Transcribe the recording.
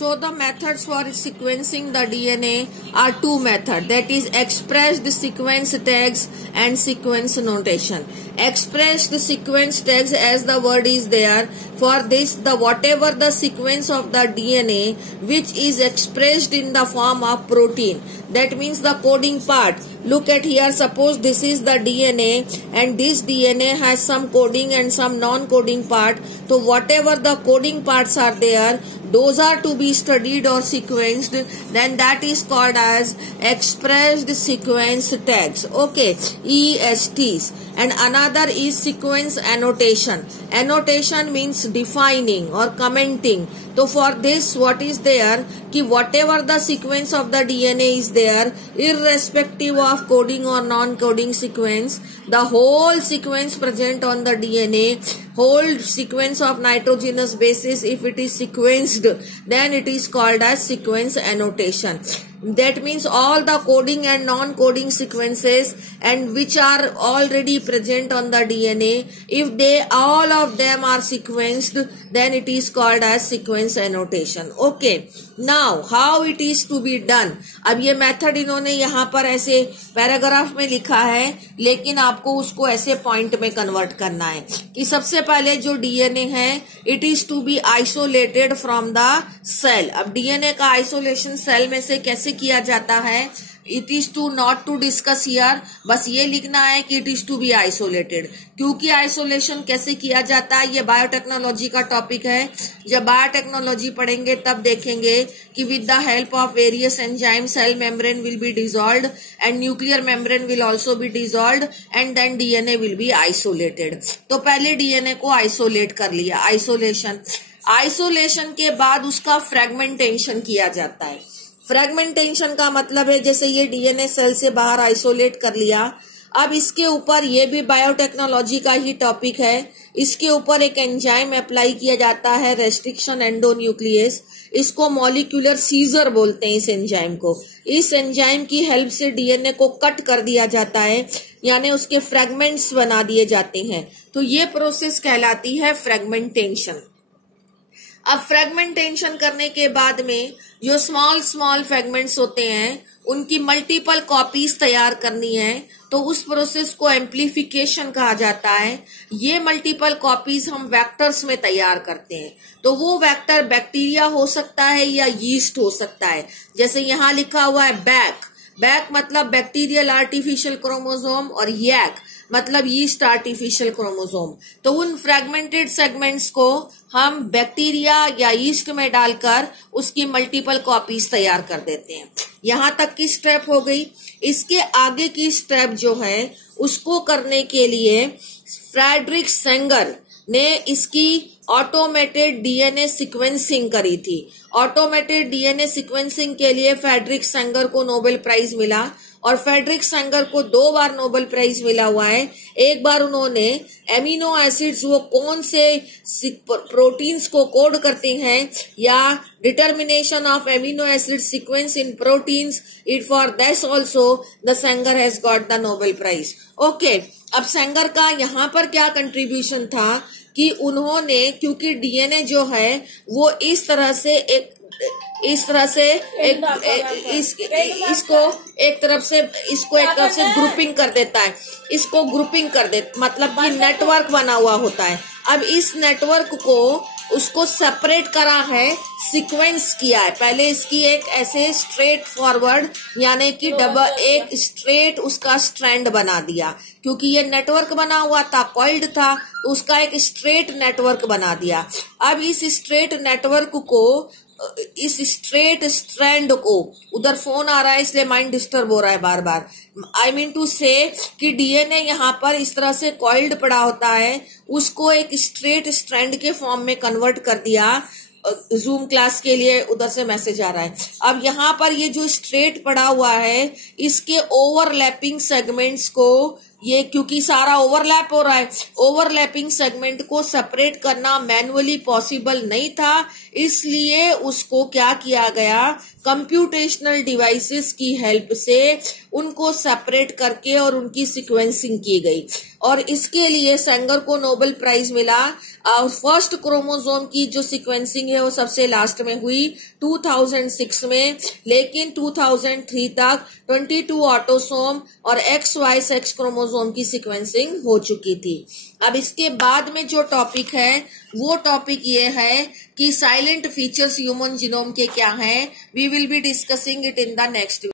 So the methods for sequencing the DNA are two methods, that is expressed sequence tags and sequence notation. Expressed sequence tags, as the word is there, for this the whatever the sequence of the DNA which is expressed in the form of protein, that means the coding part. Look at here, suppose this is the DNA and this DNA has some coding and some non-coding part. So whatever the coding parts are there, those are to be studied or sequenced, then that is called as expressed sequence tags. Okay, ESTs. And another is sequence annotation. Annotation means defining or commenting. So for this, what is there, कि whatever the sequence of the DNA is there, irrespective of coding or non-coding sequence, the whole sequence present on the DNA, whole sequence of nitrogenous bases, if it is sequenced, then it is called as sequence annotation. That means all the coding and non-coding sequences and which are already present on the DNA, if they all of them are sequenced, then it is called as sequence annotation. Okay, now how it is to be done. अब ये method इन्होंने यहाँ पर ऐसे paragraph में लिखा है, लेकिन आपको उसको ऐसे पॉइंट में कन्वर्ट करना है कि सबसे पहले जो डीएनए है, it is to be isolated from the cell. अब डीएनए का आइसोलेशन सेल में से कैसे किया जाता है, it is to not to discuss here, बस ये लिखना है कि it is to be isolated. क्योंकि आइसोलेशन कैसे किया जाता है, ये बायोटेक्नोलॉजी का टॉपिक है. जब बायोटेक्नोलॉजी पढ़ेंगे तब देखेंगे कि with the help of various enzyme cell membrane will be dissolved and nuclear membrane will also be dissolved and then DNA will be isolated. तो पहले डीएनए को आइसोलेट कर लिया, आइसोलेशन के बाद उसका फ्रेगमेंटेशन किया जाता है. फ्रेगमेंटेशन का मतलब है जैसे ये डीएनए सेल से बाहर आइसोलेट कर लिया, अब इसके ऊपर ये भी बायोटेक्नोलॉजी का ही टॉपिक है, इसके ऊपर एक एंजाइम अप्लाई किया जाता है, रेस्ट्रिक्शन एंडोन्यूक्लियस. इसको मॉलिक्यूलर सीजर बोलते हैं इस एंजाइम को. इस एंजाइम की हेल्प से डीएनए को कट कर दिया जाता है, यानी उसके फ्रेगमेंट्स बना दिए जाते हैं. तो ये प्रोसेस कहलाती है फ्रेगमेंटेशन. अब फ्रेगमेंटेशन करने के बाद में जो स्मॉल फ्रेगमेंट्स होते हैं उनकी मल्टीपल कॉपीज तैयार करनी है, तो उस प्रोसेस को एम्प्लीफिकेशन कहा जाता है. ये मल्टीपल कॉपीज हम वेक्टर्स में तैयार करते हैं. तो वो वेक्टर बैक्टीरिया हो सकता है या यीस्ट हो सकता है. जैसे यहाँ लिखा हुआ है बैक मतलब बैक्टीरियल आर्टिफिशियल क्रोमोसोम और यैक मतलब यीस्ट आर्टिफिशियल क्रोमोसोम. तो उन फ्रेगमेंटेड सेगमेंट्स को हम बैक्टीरिया या यीस्ट में डालकर उसकी मल्टीपल कॉपीज तैयार कर देते हैं. यहाँ तक की स्टेप हो गई. इसके आगे की स्टेप जो है उसको करने के लिए फ्रेडरिक सेंगर ने इसकी ऑटोमेटेड डीएनए सीक्वेंसिंग करी थी. ऑटोमेटेड डीएनए सीक्वेंसिंग के लिए फ्रेडरिक सेंगर को नोबेल प्राइज मिला, और फ्रेडरिक सेंगर को 2 बार नोबेल प्राइज मिला हुआ है. एक बार उन्होंने एमिनो एसिड्स वो कौन से प्रोटीन्स को कोड करते हैं या determination of amino acid sequence in proteins, it for that also the Sanger has got the Nobel Prize. Okay, अब सेंगर का यहाँ पर क्या कंट्रीब्यूशन था कि उन्होंने, क्योंकि डीएनए जो है वो इस तरह से इसको एक तरफ से ग्रुपिंग कर देता है, इसको ग्रुपिंग कर दे मतलब कि नेटवर्क बना हुआ होता है. अब इस नेटवर्क को उसको सेपरेट करा है, सीक्वेंस किया है. पहले इसकी एक ऐसे स्ट्रेट फॉरवर्ड यानी कि डबल एक स्ट्रेट उसका स्ट्रैंड बना दिया, क्योंकि ये नेटवर्क बना हुआ था, कॉइल्ड था, तो उसका एक स्ट्रेट नेटवर्क बना दिया. अब इस स्ट्रेट नेटवर्क को, इस स्ट्रेट स्ट्रैंड को, उधर फोन आ रहा है इसलिए माइंड डिस्टर्ब हो रहा है बार बार. आई मीन टू से कि डीएनए यहाँ पर इस तरह से कॉइल्ड पड़ा होता है, उसको एक स्ट्रेट स्ट्रैंड के फॉर्म में कन्वर्ट कर दिया. जूम क्लास के लिए उधर से मैसेज आ रहा है. अब यहाँ पर ये जो स्ट्रेट पड़ा हुआ है, इसके ओवरलैपिंग सेगमेंट्स को, ये क्योंकि सारा ओवरलैप हो रहा है, ओवरलैपिंग सेगमेंट को सेपरेट करना मैन्युअली पॉसिबल नहीं था, इसलिए उसको क्या किया गया, कंप्यूटेशनल डिवाइसेस की हेल्प से उनको सेपरेट करके और उनकी सीक्वेंसिंग की गई. और इसके लिए सेंगर को नोबेल प्राइज मिला. फर्स्ट क्रोमोसोम की जो सीक्वेंसिंग है वो सबसे लास्ट में हुई 2006 में, लेकिन 2003 तक 22 ऑटोसोम और XY सेक्स क्रोमोसोम की सीक्वेंसिंग हो चुकी थी। अब इसके बाद में जो टॉपिक है वो टॉपिक ये है कि साइलेंट फीचर्स ह्यूमन जीनोम के क्या हैं। We will be discussing it in the next